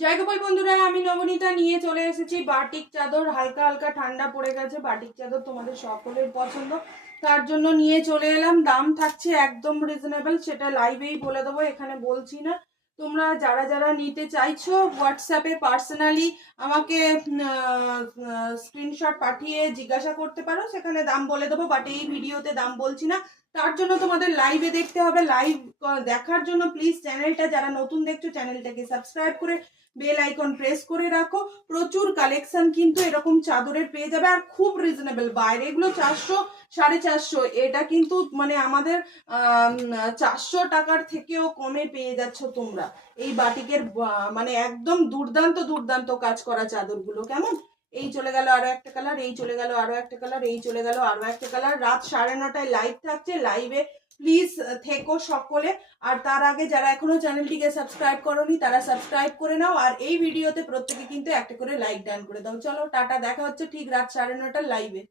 জয় গোপাল বন্ধুরা, আমি নবনীতা নিয়ে চলে এসেছি বাটিক চাদর। হালকা হালকা ঠান্ডা পড়ে গেছে, বাটিক চাদর তোমাদের সকলের পছন্দ, তার জন্য নিয়ে চলে এলাম। দাম থাকছে একদম রিজনেবল, সেটা লাইভেই বলে দেবো, এখানে বলছি না। তোমরা যারা যারা নিতে চাইছো হোয়াটসঅ্যাপে পার্সোনালি আমাকে স্ক্রিনশট পাঠিয়ে জিজ্ঞাসা করতে পারো, সেখানে দাম বলে দেবো, বাট এই ভিডিওতে দাম বলছি না। তার জন্য তোমাদের লাইভে দেখতে হবে। লাইভ দেখার জন্য প্লিজ চ্যানেলটা যারা নতুন দেখছো চ্যানেলটাকে সাবস্ক্রাইব করে বেল আইকন প্রেস করে রাখো। প্রচুর কালেকশন কিন্তু এরকম চাদরের পেয়ে যাবে, আর খুব রিজনেবল। বাইরে এগুলো 400 450, এটা কিন্তু মানে আমাদের 400 টাকার থেকেও কমে পেয়ে যাচ্ছ তোমরা এই বাটিকের মানে একদম দুর্দান্ত দুর্দান্ত কাজ করা চাদরগুলো। কেমন? এই চলে গেল আরো একটা কালার, এই চলে গেল আরো একটা কালার, এই চলে গেল আরো একটা কালার। রাত 9:30টায় লাইভ থাকছে, লাইভে প্লিজ থেকো সকলে। আর তার আগে যারা এখনো চ্যানেলটিকে সাবস্ক্রাইব করোনি তারা সাবস্ক্রাইব করে নাও, আর এই ভিডিওতে প্রত্যেকে কিন্তু একটা করে লাইক ডান করে দাও। চলো টাটা, দেখা হচ্ছে ঠিক রাত 9:30টার লাইভে।